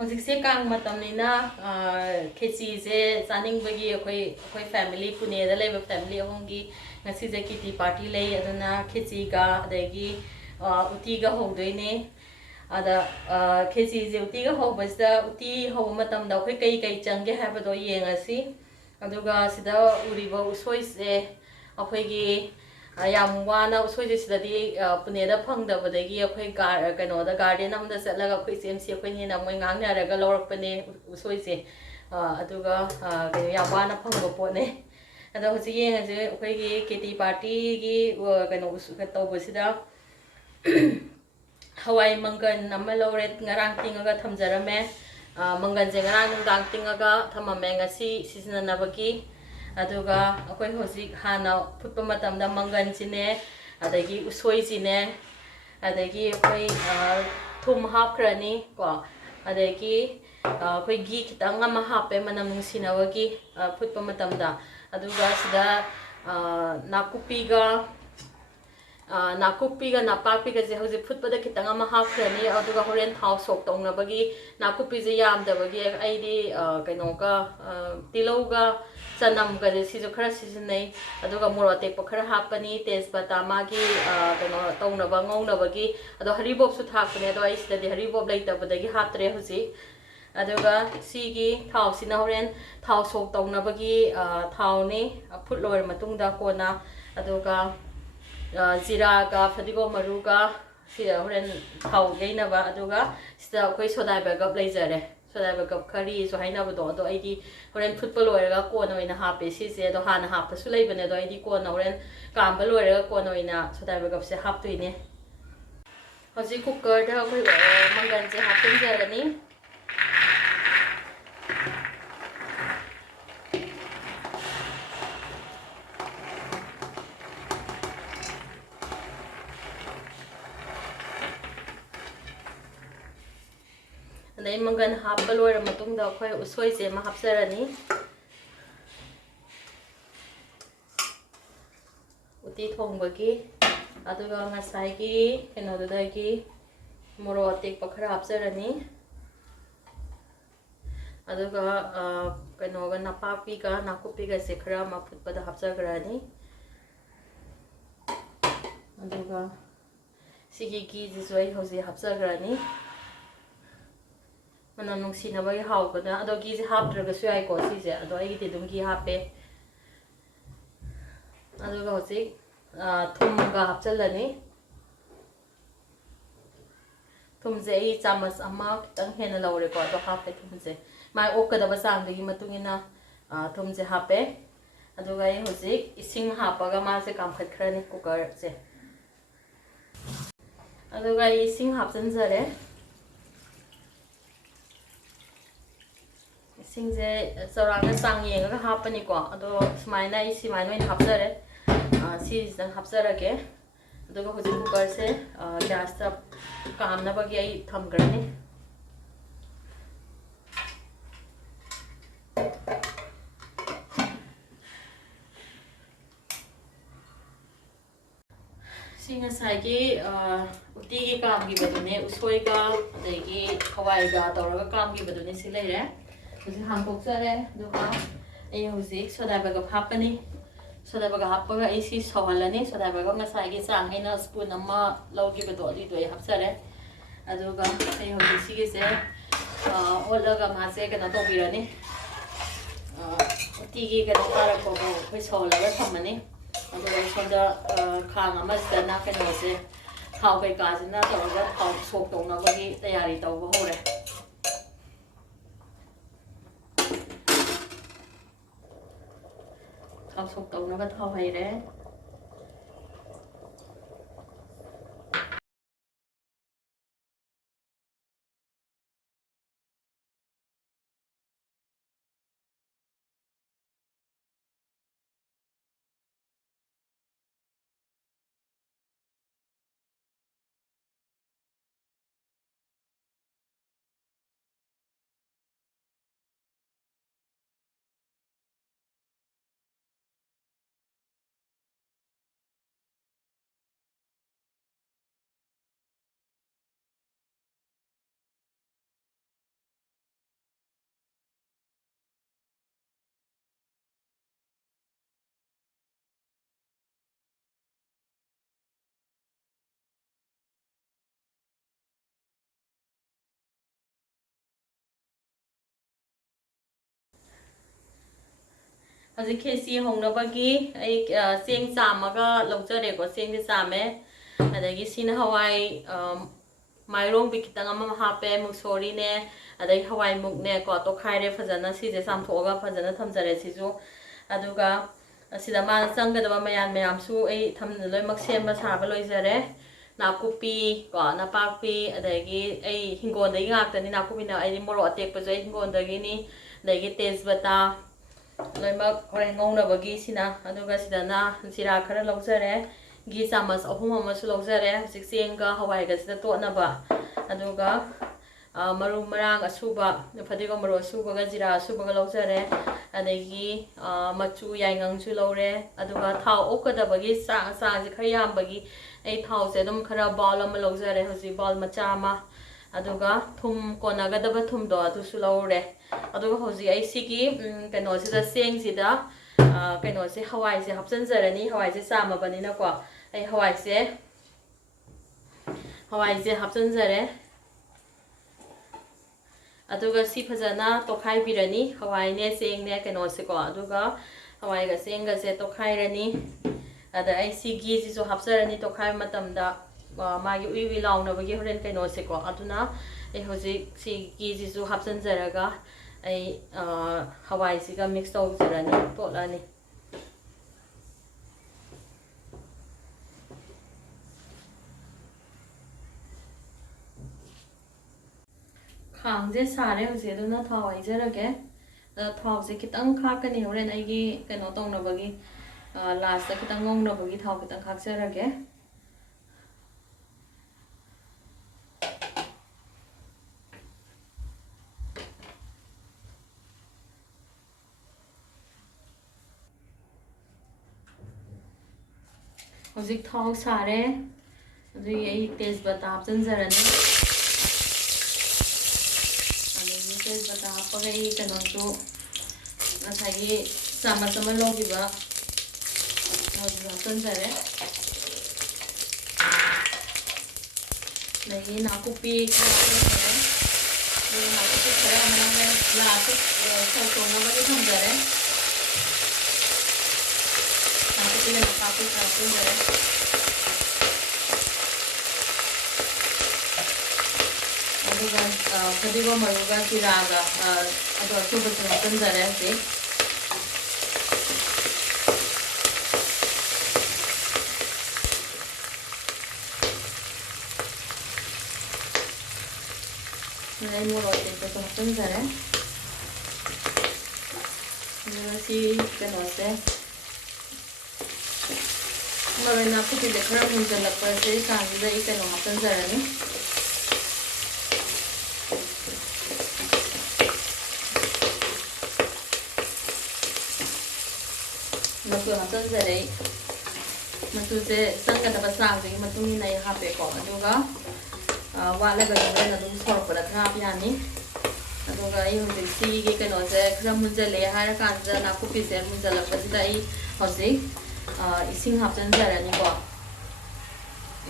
ꯍꯧꯖꯤꯛꯁꯦ ꯀꯥꯡ ꯃꯇꯝꯅꯤꯅ ꯈꯦꯆꯤꯁꯦ ꯆꯥꯅꯤꯡꯕꯒꯤ ꯑꯩꯈꯣꯏ ꯐꯦꯃꯤꯂꯤ ꯄꯨꯅꯦꯗ ꯂꯩꯕ ꯐꯦꯃꯤꯂꯤ ꯑꯍꯨꯝꯒꯤ ꯉꯁꯤꯁꯦ ꯀꯤꯇꯤ ꯄꯥꯔꯇꯤ ꯂꯩ ꯑꯗꯨꯅ ꯈꯦꯆꯤꯒ ꯑꯗꯒꯤ ꯎꯇꯤꯒ ꯍꯧꯗꯣꯏꯅꯦ ꯑꯗ ꯈꯦꯆꯤꯁꯦ ꯎꯇꯤꯒ ꯍꯧꯕꯁꯤꯗ ꯎꯇꯤ ꯍꯧꯕ ꯃꯇꯝꯗ ꯑꯩꯈꯣꯏ ꯀꯩ ꯆꯪꯒꯦ ꯍꯥꯏꯕꯗꯣ ꯌꯦꯡꯉꯁꯤ ꯑꯗꯨꯒ ꯁꯤꯗ ꯎꯔꯤꯕ ꯎꯁꯣꯏꯁꯦ ꯑꯩꯈꯣꯏꯒꯤ ꯌꯥꯝ ꯋꯥꯅ ꯎꯁꯣꯏꯁꯦ ꯁꯤꯗꯗꯤ ꯄꯨꯅꯦꯗ ꯐꯪꯗꯕꯗꯒꯤ ꯑꯩꯈꯣꯏ ꯀꯩꯅꯣꯗ ꯒꯥꯔꯗꯦꯟ ꯑꯃꯗ ꯆꯠꯂꯒ ꯑꯩꯈꯣꯏ ꯏꯆꯦꯝꯁꯤ ꯑꯩꯈꯣꯏꯅꯤꯅ ꯃꯣꯏ ꯉꯥꯡꯅꯔꯒ ꯂꯧꯔꯛꯄꯅꯦ ꯎꯁꯣꯏꯁꯦ ꯑꯗꯨꯒ ꯀꯩꯅꯣ ꯌꯥꯝ ꯋꯥꯅ ꯐꯪꯕ ꯄꯣꯠꯅꯦ ꯑꯗꯣ ꯍꯧꯖꯤꯛ ꯌꯦꯡꯉꯁꯦ ꯑꯩꯈꯣꯏꯒꯤ ꯀꯤꯇꯤ ꯄꯥꯔꯇꯤꯒꯤ ꯀꯩꯅꯣ ꯇꯧꯕꯁꯤꯗ ꯍꯋꯥꯏ ꯃꯪꯒꯟ ꯑꯃ ꯂꯧꯔꯦ ꯉꯔꯥꯡ ꯇꯤꯡꯉꯒ ꯊꯝꯖꯔꯝꯃꯦ ꯃꯪꯒꯟꯁꯦ ꯉꯔꯥꯡ ꯅꯨꯡꯗꯥꯡ ꯇꯤꯡꯉꯒ ꯊꯝꯃꯝꯃꯦ ꯉꯁꯤ ꯁꯤꯖꯤꯟꯅꯅꯕꯒꯤ ꯑꯗꯨꯒ ꯑꯩꯈꯣꯏ ꯍꯧꯖꯤꯛ ꯍꯥꯟꯅ ꯐꯨꯠꯄ ꯃꯇꯝꯗ ꯃꯪꯒꯟꯁꯤꯅꯦ ꯑꯗꯒꯤ ꯎꯁꯣꯏꯁꯤꯅꯦ ꯑꯗꯒꯤ ꯑꯩꯈꯣই ꯊꯨꯝ ꯍꯥꯞꯈ꯭ꯔꯅꯤ ꯀꯣ ꯑꯗꯒꯤ ꯑꯩꯈꯣꯏ ꯘꯤ ꯈꯤꯇꯪ ꯑꯃ ꯍꯥꯞꯄꯦ ꯃꯅꯝ ꯅꯨꯡꯁꯤꯅꯕꯒꯤ ꯐꯨꯠꯄ ꯃꯇꯝꯗ ꯑꯗꯨꯒ ꯁꯤꯗ ꯅꯥꯀꯨꯞꯄꯤꯒ ꯅꯄꯥꯛꯄꯤꯒꯁꯦ ꯍꯧꯖꯤꯛ ꯐꯨꯠꯄꯗ ꯈꯤꯇꯪ ꯑꯃ ꯍꯥꯞꯈ꯭ꯔꯅꯤ ꯑꯗꯨꯒ ꯍꯣꯔꯦꯟ ꯊꯥꯎ ꯁꯣꯛ ꯇꯧꯅꯕꯒꯤ ꯅꯥꯀꯨꯞꯄꯤꯁꯦ ꯌꯥꯝꯗꯕꯒꯤ ꯑꯩꯗꯤ ꯀꯩꯅꯣꯒ ꯇꯤꯜꯍꯧꯒ ꯆꯅꯝꯒꯁꯦ ꯁꯤꯁꯨ ꯈꯔ ꯁꯤꯖꯤꯟꯅꯩ ꯑꯗꯨꯒ ꯃꯣꯔꯣꯛ ꯑꯇꯦꯛꯄ ꯈꯔ ꯍꯥꯞꯄꯅꯤ ꯇꯦꯖꯄꯇꯥ ꯃꯥꯒꯤ ꯀꯩꯅꯣ ꯇꯧꯅꯕ ꯉꯧꯅꯕꯒꯤ ꯑꯗꯣ ꯍꯔꯤꯕꯣꯞꯁꯨ ꯊꯥꯛꯄꯅꯦ ꯑꯗꯣ ꯑꯩ ꯁꯤꯗꯗꯤ ꯍꯔꯤꯕꯣꯞ ꯂꯩꯇꯕꯗꯒꯤ ꯍꯥꯞꯇ꯭ꯔꯦ ꯍꯧꯖꯤꯛ ꯑꯗꯨꯒ ꯁꯤꯒꯤ ꯊꯥꯎꯁꯤꯅ ꯍꯣꯔꯦꯟ ꯊꯥꯎ ꯁꯣꯛ ꯇꯧꯅꯕꯒꯤ ꯊꯥꯎꯅꯤ ꯐꯨꯠ ꯂꯣꯏꯔ ꯃꯇꯨꯡꯗ ꯀꯣꯟꯅ ꯑꯗꯨꯒ ꯖꯤꯔꯥꯒ ꯐꯗꯤꯒꯣꯝ ꯃꯔꯨꯒ ꯁꯤꯗ ꯍꯣꯔꯦꯟ ꯊꯥꯎ ꯌꯩꯅꯕ ꯑꯗꯨꯒ ꯁꯤꯗ ꯑꯩꯈꯣꯏ ꯁꯣꯗꯥꯏꯕꯥꯏꯒꯞ ꯂꯩꯖꯔꯦ ꯁꯣꯗꯥꯏꯕꯥꯏꯒꯞ ꯈꯔꯤꯁꯨ ꯍꯥꯏꯅꯕꯗꯣ ꯑꯗꯣ ꯑꯩꯗꯤ ꯍꯣꯔꯦꯟ ꯐꯨꯠꯄ ꯂꯣꯏꯔꯒ ꯀꯣꯟꯅ ꯑꯣꯏꯅ ꯍꯥꯞꯄꯦ ꯁꯤꯁꯦ ꯑꯗꯣ ꯍꯥꯟꯅ ꯍꯥꯞꯄꯁꯨ ꯂꯩꯕꯅꯦ ꯑꯗꯣ ꯑꯩꯗꯤ ꯀꯣꯟꯅ ꯍꯣꯔꯦꯟ ꯀꯥꯝꯕ ꯂꯣꯏꯔꯒ ꯀꯣꯟꯅ ꯑꯣꯏꯅ ꯁꯣꯗꯥꯏꯕꯥꯏꯒꯞꯁꯦ ꯍꯥꯞꯇꯣꯏꯅꯦ ꯍꯧꯖꯤꯛ ꯀꯨꯀꯔꯗ ꯑꯩꯈꯣꯏ ꯃꯪꯒꯟꯁꯦ ꯍꯥꯞꯆꯤꯟꯖꯔꯅꯤ ꯑꯗꯩ ꯃꯪꯒꯟ ꯍꯥꯞꯄ ꯂꯣꯏꯔ ꯃꯇꯨꯡꯗ ꯑꯩꯈꯣꯏ ꯎꯁꯣꯏꯁꯦ ꯑꯃ ꯍꯥꯞꯆꯔꯅꯤ ꯎꯇꯤ ꯊꯣꯡꯕꯒꯤ ꯑꯗꯨꯒ ꯉꯁꯥꯏꯒꯤ ꯀꯩꯅꯣꯗꯨꯗꯒꯤ ꯃꯣꯔꯣꯛ ꯑꯇꯦꯛꯄ ꯈꯔ ꯍꯥꯞꯆꯔꯅꯤ ꯑꯗꯨꯒ ꯀꯩꯅꯣꯒ ꯅꯄꯥꯛꯄꯤꯒ ꯅꯥꯀꯨꯞꯄꯤꯒꯁꯦ ꯈꯔ ꯑꯃ ꯐꯨꯠꯄꯗ ꯍꯥꯞꯆꯈ꯭ꯔꯅꯤ ꯑꯗꯨꯒ ꯁꯤꯒꯤ ꯘꯤꯁꯤꯁꯨ ꯑꯩ ꯍꯧꯖꯤꯛ ꯍꯥꯞꯆꯈ꯭ꯔꯅꯤ ꯃꯅꯝ ꯅꯨꯡꯁꯤꯅꯕꯒꯤ ꯍꯥꯎꯕꯅ ꯑꯗꯣ ꯘꯤꯁꯦ ꯍꯥꯞꯇ꯭ꯔꯒꯁꯨ ꯌꯥꯏꯀꯣ ꯁꯤꯁꯦ ꯑꯗꯣ ꯑꯩꯒꯤꯗꯤ ꯑꯗꯨꯝ ꯘꯤ ꯍꯥꯞꯄꯦ ꯑꯗꯨꯒ ꯍꯧꯖꯤꯛ ꯊꯨꯝꯒ ꯍꯥꯞꯆꯤꯜꯂꯅꯤ ꯊꯨꯝꯁꯦ ꯑꯩ ꯆꯥꯃꯁ ꯑꯃ ꯈꯤꯇꯪ ꯍꯦꯟꯅ ꯂꯧꯔꯦꯀꯣ ꯑꯗꯣ ꯍꯥꯞꯄꯦ ꯊꯨꯝꯁꯦ ꯃꯥꯏ ꯑꯣꯛꯀꯗꯕ ꯆꯥꯡꯗꯨꯒꯤ ꯃꯇꯨꯡ ꯏꯟꯅ ꯊꯨꯝꯁꯦ ꯍꯥꯞꯄꯦ ꯑꯗꯨꯒ ꯑꯩ ꯍꯧꯖꯤꯛ ꯏꯁꯤꯡ ꯍꯥꯞꯄꯒ ꯃꯥꯁꯦ ꯀꯥꯝꯈꯠꯈ꯭ꯔꯅꯤ ꯀꯨꯀꯔꯁꯦ ꯑꯗꯨꯒ ꯑꯩ ꯏꯁꯤꯡ ꯍꯥꯞꯆꯤꯟꯖꯔꯦ ꯏꯁꯤꯡꯁꯦ ꯆꯥꯎꯔꯥꯛꯅ ꯆꯥꯡ ꯌꯦꯡꯉꯒ ꯍꯥꯞꯄꯅꯤꯀꯣ ꯑꯗꯣ ꯁꯨꯃꯥꯏꯅ ꯑꯩ ꯁꯨꯃꯥꯏꯅ ꯑꯣꯏꯅ ꯍꯥꯞꯆꯔꯦ ꯁꯤꯁꯤꯗꯪ ꯍꯥꯞꯆꯔꯒꯦ ꯑꯗꯨꯒ ꯍꯧꯖꯤꯛ ꯀꯨꯀꯔꯁꯦ ꯒ꯭ꯌꯥꯁꯇ ꯀꯥꯝꯅꯕꯒꯤ ꯑꯩ ꯊꯝꯈ꯭ꯔꯅꯤ ꯁꯤ ꯉꯁꯥꯏꯒꯤ ꯎꯇꯤꯒꯤ ꯀꯥꯝꯈꯤꯕꯗꯨꯅꯦ ꯎꯁꯣꯏꯒ ꯑꯗꯒꯤ ꯍꯋꯥꯏꯒ ꯇꯧꯔꯒ ꯀꯥꯝꯈꯤꯕꯗꯨꯅꯦ ꯁꯤ ꯂꯩꯔꯦ ꯍꯧꯖꯤꯛ ꯍꯥꯡꯗꯣꯛꯆꯔꯦ ꯑꯗꯨꯒ ꯑꯩ ꯍꯧꯖꯤꯛ ꯁꯣꯗꯥꯏꯕꯥꯏꯒꯞ ꯍꯥꯞꯄꯅꯤ ꯁꯣꯗꯥꯏꯕꯥꯏꯒꯞ ꯍꯥꯞꯄꯒ ꯑꯩ ꯁꯤ ꯁꯧꯍꯜꯂꯅꯤ ꯁꯣꯗꯥꯏꯕꯥꯏꯒꯞ ꯉꯁꯥꯏꯒꯤ ꯆꯥꯡ ꯑꯩꯅ ꯁ꯭ꯄꯨꯟ ꯑꯃ ꯂꯧꯈꯤꯕꯗꯣ ꯑꯗꯨꯏꯗꯣ ꯑꯩ ꯍꯥꯞꯆꯔꯦ ꯑꯗꯨꯒ ꯑꯩ ꯍꯧꯖꯤꯛ ꯁꯤꯒꯤꯁꯦ ꯑꯣꯠꯂꯒ ꯃꯥꯁꯦ ꯀꯩꯅꯣ ꯇꯧꯕꯤꯔꯅꯤ ꯎꯇꯤꯒꯤ ꯀꯩꯅꯣ ꯇꯥꯔꯛꯄꯐꯥꯎ ꯑꯩꯈꯣꯏ ꯁꯧꯍꯜꯂꯒ ꯊꯝꯃꯅꯤ ꯑꯗꯨꯒ ꯑꯩ ꯁꯣꯝꯗ ꯈꯥꯡ ꯑꯃꯁꯤꯗꯅ ꯀꯩꯅꯣꯁꯦ ꯊꯥꯎ ꯀꯩꯀꯥꯁꯤꯅ ꯇꯧꯔꯒ ꯊꯥꯎ ꯁꯣꯛ ꯇꯧꯅꯕꯒꯤ ꯇꯌꯥꯔꯤ ꯇꯧꯕ ꯍꯧꯔꯦ ꯊꯥꯎ ꯁꯣꯛ ꯇꯧꯅꯕ ꯊꯥꯎ ꯍꯩꯔꯦ ꯍꯧꯖꯤꯛ ꯈꯦꯆꯤ ꯍꯧꯅꯕꯒꯤ ꯑꯩ ꯆꯦꯡ ꯆꯥꯝꯃꯒ ꯂꯧꯖꯔꯦꯀꯣ ꯆꯦꯡꯁꯦ ꯆꯥꯝꯃꯦ ꯑꯗꯒꯤ ꯁꯤꯅ ꯍꯋꯥꯏ ꯃꯥꯏꯔꯣꯡꯕꯤ ꯈꯤꯇꯪ ꯑꯃ ꯍꯥꯞꯄꯦ ꯃꯨꯛꯁꯣꯔꯤꯅꯦ ꯑꯗꯒꯤ ꯍꯋꯥꯏ ꯃꯨꯛꯅꯦ ꯀꯣ ꯇꯣꯈꯥꯏꯔꯦ ꯐꯖꯅ ꯁꯤꯁꯦ ꯆꯥꯝꯊꯣꯛꯑꯒ ꯐꯖꯅ ꯊꯝꯖꯔꯦ ꯁꯤꯁꯨ ꯑꯗꯨꯒ ꯑꯁꯤꯗ ꯃꯥꯅ ꯆꯪꯒꯗꯕ ꯃꯌꯥꯝꯁꯨ ꯑꯩ ꯂꯣꯏꯅꯃꯛ ꯁꯦꯝꯕ ꯁꯥꯕ ꯂꯣꯏꯖꯔꯦ ꯅꯥꯀꯨꯞꯄꯤ ꯀꯣ ꯅꯄꯥꯛꯄꯤ ꯑꯗꯒꯤ ꯑꯩ ꯍꯤꯡꯒꯣꯜꯗꯒꯤ ꯉꯥꯛꯇꯅꯤ ꯅꯥꯀꯨꯞꯄꯤꯅ ꯑꯩꯗꯤ ꯃꯣꯔꯣꯛ ꯑꯇꯦꯛꯄꯁꯨ ꯑꯩ ꯍꯤꯡꯒꯣꯜꯗꯒꯤꯅꯤ ꯑꯗꯒꯤ ꯇꯦꯖꯕꯇꯥ ꯂꯣꯏꯅꯃꯛ ꯍꯣꯔꯦꯟ ꯉꯧꯅꯕꯒꯤ ꯁꯤꯅ ꯑꯗꯨꯒ ꯁꯤꯗꯅ ꯖꯤꯔꯥ ꯈꯔ ꯂꯧꯖꯔꯦ ꯘꯤ ꯆꯥꯃꯁ 3 ꯑꯃꯁꯨ ꯂꯧꯖꯔꯦ ꯍꯧꯖꯤꯛ ꯆꯦꯡꯒ ꯍꯋꯥꯏꯒꯁꯤꯗ ꯇꯣꯠꯅꯕ ꯑꯗꯨꯒ ꯃꯔꯨ ꯃꯔꯥꯡ ꯑꯁꯨꯕ ꯐꯗꯤꯒꯣꯝ ꯃꯔꯨ ꯑꯁꯨꯕꯒ ꯖꯤꯔꯥ ꯑꯁꯨꯕꯒ ꯂꯧꯖꯔꯦ ꯑꯗꯒꯤ ꯃꯆꯨ ꯌꯥꯏꯉꯪꯁꯨ ꯂꯧꯔꯦ ꯑꯗꯨꯒ ꯊꯥꯎ ꯑꯣꯛꯀꯗꯕꯒꯤ ꯆꯥꯡꯁꯦ ꯈꯔ ꯌꯥꯝꯕꯒꯤ ꯑꯩ ꯊꯥꯎꯁꯦ ꯑꯗꯨꯝ ꯈꯔ ꯕꯥꯎꯜ ꯑꯃ ꯂꯧꯖꯔꯦ ꯍꯧꯖꯤꯛ ꯕꯥꯎꯜ ꯃꯆꯥ ꯑꯃ ꯑꯗꯨꯒ ꯊꯨꯝ ꯀꯣꯟꯅꯒꯗꯕ ꯊꯨꯝꯗꯣ ꯑꯗꯨꯁꯨ ꯂꯧꯔꯦ ꯑꯗꯨꯒ ꯍꯧꯖꯤꯛ ꯑꯩ ꯁꯤꯒꯤ ꯀꯩꯅꯣꯁꯤꯗ ꯆꯦꯡꯁꯤꯗ ꯀꯩꯅꯣꯁꯦ ꯍꯋꯥꯏꯁꯦ ꯍꯥꯞꯆꯤꯟꯖꯔꯅꯤ ꯍꯋꯥꯏꯁꯦ ꯆꯥꯝꯃꯕꯅꯤꯅꯀꯣ ꯑꯩ ꯍꯋꯥꯏꯁꯦ ꯍꯥꯞꯆꯤꯟꯖꯔꯦ ꯑꯗꯨꯒ ꯁꯤ ꯐꯖꯅ ꯇꯣꯈꯥꯏꯕꯤꯔꯅꯤ ꯍꯋꯥꯏꯅꯦ ꯆꯦꯡꯅꯦ ꯀꯩꯅꯣꯁꯦꯀꯣ ꯑꯗꯨꯒ ꯍꯋꯥꯏꯒ ꯆꯦꯡꯒꯁꯦ ꯇꯣꯈꯥꯏꯔꯅꯤ ꯑꯗ ꯑꯩ ꯁꯤ ꯘꯤꯁꯤꯁꯨ ꯍꯥꯞꯆꯔꯅꯤ ꯇꯣꯈꯥꯏꯕ ꯃꯇꯝꯗ ꯃꯥꯒꯤ ꯎꯏ ꯎꯏ ꯂꯥꯎꯅꯕꯒꯤ ꯍꯣꯔꯦꯟ ꯀꯩꯅꯣꯁꯦꯀꯣ ꯑꯗꯨꯅ ꯑꯩ ꯍꯧꯖꯤꯛ ꯁꯤ ꯘꯤꯁꯤꯁꯨ ꯍꯥꯞꯆꯤꯟꯖꯔꯒ ꯑꯩ ꯍꯋꯥꯏꯁꯤꯒ ꯃꯤꯛꯁ ꯇꯧꯖꯔꯅꯤ ꯇꯣꯠꯂꯅꯤ ꯈꯥꯡꯁꯦ ꯁꯥꯔꯦ ꯍꯧꯖꯤꯛ ꯑꯗꯨꯅ ꯊꯥꯎ ꯍꯩꯖꯔꯒꯦ ꯊꯥꯎꯁꯦ ꯈꯤꯇꯪ ꯈꯥꯛꯀꯅꯤ ꯍꯣꯔꯦꯟ ꯑꯩꯒꯤ ꯀꯩꯅꯣ ꯇꯧꯅꯕꯒꯤ ꯂꯥꯁꯇ ꯈꯤꯇꯪ ꯉꯧꯅꯕꯒꯤ ꯊꯥꯎ ꯈꯤꯇꯪ ꯈꯥꯛꯆꯔꯒꯦ ꯍꯧꯖꯤꯛ ꯊꯥꯎ ꯁꯥꯔꯦ ꯑꯗꯨꯒꯤ ꯑꯩ ꯇꯦꯖꯕꯇꯥ ꯍꯥꯞꯆꯤꯟꯖꯔꯅꯤ ꯑꯗꯒꯤ ꯇꯦꯖꯕꯇꯥ ꯍꯥꯞꯄꯒ ꯑꯩ ꯀꯩꯅꯣꯁꯨ ꯉꯁꯥꯏꯒꯤ ꯆꯥꯃꯁ ꯑꯃ ꯂꯧꯈꯤꯕ ꯑꯗꯨꯁꯨ ꯍꯥꯞꯆꯤꯟꯖꯔꯦ ꯑꯗꯒꯤ ꯅꯥꯀꯨꯞꯄꯤ ꯈꯔ ꯍꯥꯞꯆꯤꯟꯖꯔꯦ ꯑꯗꯨꯒ ꯅꯥꯀꯨꯞꯄꯤ ꯈꯔ ꯑꯃꯅ ꯂꯥꯁꯇ ꯁꯧꯊꯣꯛꯅꯕꯒꯤ ꯊꯝꯖꯔꯦ ꯅꯥꯀꯨꯞꯄꯤꯒ ꯅꯄꯥꯛꯄꯤ ꯈꯔ ꯍꯥꯞꯆꯤꯟꯖꯔꯦ ꯑꯗꯨꯒ ꯐꯗꯤꯒꯣꯝ ꯃꯔꯨꯒ ꯖꯤꯔꯥꯒ ꯑꯗꯣ ꯑꯁꯨꯕꯁꯨ ꯍꯥꯞꯆꯤꯟꯖꯔꯦ ꯍꯧꯖꯤꯛ ꯑꯗꯩ ꯃꯣꯔꯣꯛ ꯑꯇꯦꯛꯄꯁꯨ ꯍꯥꯞꯆꯤꯟꯖꯔꯦ ꯑꯗꯨꯒ ꯁꯤ ꯀꯩꯅꯣꯁꯦ ꯃꯔꯣꯏ ꯅꯥꯀꯨꯞꯄꯤꯁꯦ ꯈꯔ ꯃꯨꯟꯖꯜꯂꯛꯄꯁꯦ ꯀꯥꯟꯁꯤꯗ ꯑꯩ ꯀꯩꯅꯣ ꯍꯥꯞꯆꯤꯟꯖꯔꯅꯤ ꯃꯆꯨ ꯍꯥꯞꯆꯤꯟꯖꯔꯦ ꯃꯆꯨꯁꯦ ꯆꯪꯒꯗꯕ ꯆꯥꯡꯁꯤꯒꯤ ꯃꯇꯨꯡ ꯏꯟꯅ ꯑꯩ ꯍꯥꯞꯄꯦꯀꯣ ꯑꯗꯨꯒ ꯋꯥꯠꯂꯒꯁꯨ ꯍꯣꯔꯦꯟ ꯑꯗꯨꯝ ꯁꯧꯔꯛꯄꯗ ꯈꯔ ꯍꯥꯞ ꯌꯥꯅꯤ ꯑꯗꯨꯒ ꯑꯩ ꯍꯧꯖꯤꯛ ꯁꯤꯒꯤ ꯀꯩꯅꯣꯁꯦ ꯈꯔ ꯃꯨꯟꯖꯜꯂꯛꯑꯦ ꯍꯥꯏꯔ ꯀꯥꯟꯁꯤꯗ ꯅꯥꯀꯨꯞꯄꯤꯁꯦ ꯃꯨꯟꯖꯜꯂꯛꯄꯁꯤꯗ ꯑꯩ ꯍꯧꯖꯤꯛ ꯏꯁꯤꯡ ꯍꯥꯞꯆꯤꯟꯖꯔꯅꯤꯀꯣ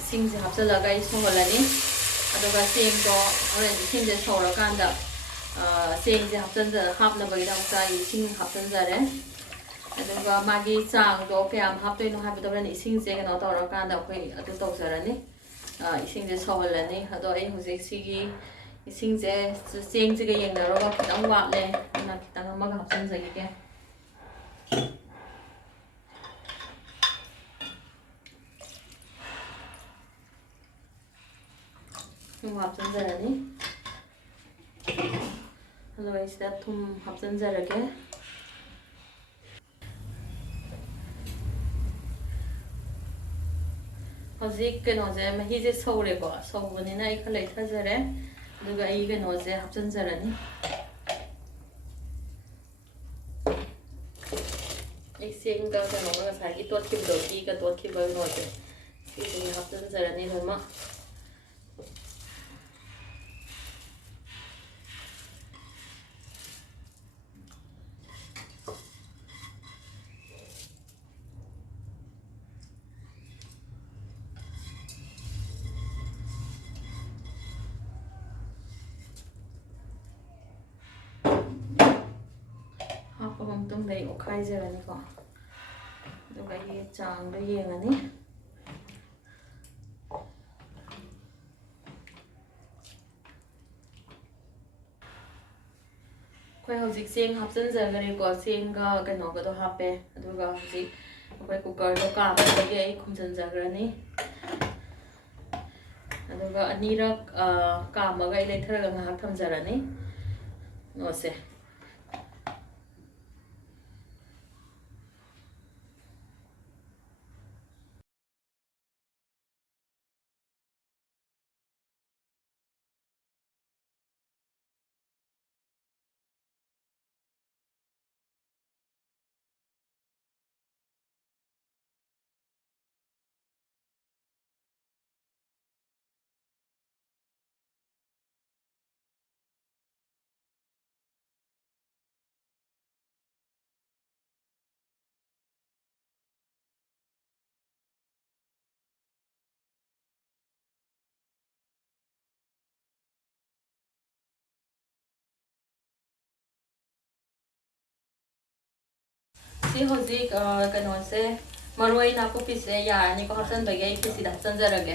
ꯏꯁꯤꯡꯁꯦ ꯍꯥꯞꯆꯤꯜꯂꯒ ꯑꯩ ꯁꯧꯍꯜꯂꯅꯤ ꯑꯗꯨꯒ ꯆꯦꯡꯗꯣ ꯍꯣꯔꯦꯟ ꯏꯁꯤꯡꯁꯦ ꯁꯧꯔꯀꯥꯟꯗ ꯆꯦꯡꯁꯦ ꯍꯥꯞꯅꯕꯒꯤꯗꯃꯛꯇ ꯑꯩ ꯏꯁꯤꯡ ꯍꯥꯞꯆꯤꯟꯖꯔꯦ ꯑꯗꯨꯒ ꯃꯥꯒꯤ ꯆꯥꯡꯗꯣ ꯀꯌꯥꯝ ꯍꯥꯞꯇꯣꯏꯅꯣ ꯍꯥꯏꯕꯗꯣ ꯍꯣꯔꯦꯟ ꯏꯁꯤꯡꯁꯦ ꯀꯩꯅꯣ ꯇꯧꯔꯀꯥꯟꯗ ꯑꯩꯈꯣꯏ ꯑꯗꯨ ꯇꯧꯖꯔꯅꯤ ꯏꯁꯤꯡꯁꯦ ꯁꯧꯍꯜꯂꯅꯤ ꯑꯗꯣ ꯑꯩ ꯍꯧꯖꯤꯛ ꯁꯤꯒꯤ ꯏꯁꯤꯡꯁꯦ ꯆꯦꯡꯁꯤꯒ ꯌꯦꯡꯅꯔꯨꯔꯒ ꯈꯤꯇꯪ ꯋꯥꯠꯂꯦ ꯑꯗꯨꯅ ꯈꯤꯇꯪ ꯑꯃꯒ ꯍꯥꯞꯆꯤꯟꯖꯈꯤꯒꯦ ꯊꯨꯝ ꯍꯥꯞꯆꯤꯟꯖꯔꯅꯤ ꯑꯗꯨꯒ ꯁꯤꯗ ꯊꯨꯝ ꯍꯥꯞꯆꯤꯟꯖꯔꯒꯦ ꯍꯧꯖꯤꯛ ꯀꯩꯅꯣꯁꯦ ꯃꯍꯤꯁꯦ ꯁꯧꯔꯦꯀꯣ ꯁꯧꯕꯅꯤꯅ ꯑꯩ ꯈꯔ ꯂꯩꯊꯖꯔꯦ ꯑꯗꯨꯒ ꯑꯩ ꯀꯩꯅꯣꯁꯦ ꯍꯥꯞꯆꯤꯟꯖꯔꯅꯤ ꯑꯩ ꯆꯦꯡꯒ ꯀꯩꯅꯣꯒ ꯉꯁꯥꯏꯒꯤ ꯇꯣꯠꯈꯤꯕꯗꯣ ꯘꯤꯒ ꯇꯣꯠꯈꯤꯕ ꯀꯩꯅꯣꯁꯦ ꯁꯤꯁꯦ ꯍꯥꯞꯆꯤꯟꯖꯔꯅꯤ ꯂꯣꯏꯅꯃꯛ ꯍꯥꯞꯄ ꯃꯇꯨꯡ ꯃꯇꯨꯡꯗ ꯑꯩ ꯑꯣꯠꯈꯥꯏꯖꯔꯅꯤꯀꯣ ꯑꯗꯨꯒ ꯑꯩꯒꯤ ꯆꯥꯡꯗꯣ ꯌꯦꯡꯉꯅꯤ ꯑꯩꯈꯣꯏ ꯍꯧꯖꯤꯛ ꯆꯦꯡ ꯍꯥꯞꯆꯤꯟꯖꯈ꯭ꯔꯦꯀꯣ ꯆꯦꯡꯒ ꯀꯩꯅꯣꯒꯗꯣ ꯍꯥꯞꯄꯦ ꯑꯗꯨꯒ ꯍꯧꯖꯤꯛ ꯑꯩꯈꯣꯏ ꯀꯨꯀꯔꯗꯣ ꯀꯥꯝꯕꯗꯒꯤ ꯑꯩ ꯈꯨꯝꯖꯤꯟꯖꯈ꯭ꯔꯅꯤ ꯑꯗꯨꯒ ꯑꯅꯤꯔꯛ ꯀꯥꯝꯃꯒ ꯑꯩ ꯂꯩꯊꯔꯒ ꯉꯥꯏꯍꯥꯛ ꯊꯝꯖꯔꯅꯤ ꯀꯩꯅꯣꯁꯦ ꯁꯤ ꯍꯧꯖꯤꯛ ꯀꯩꯅꯣꯁꯦ ꯃꯔꯣꯏ ꯅꯥꯀꯨꯞꯄꯤꯁꯦ ꯌꯥꯔꯅꯤꯀꯣ ꯍꯥꯞꯆꯤꯟꯕꯒꯤ ꯑꯩ ꯁꯤꯗ ꯍꯥꯞꯆꯤꯟꯖꯔꯒꯦ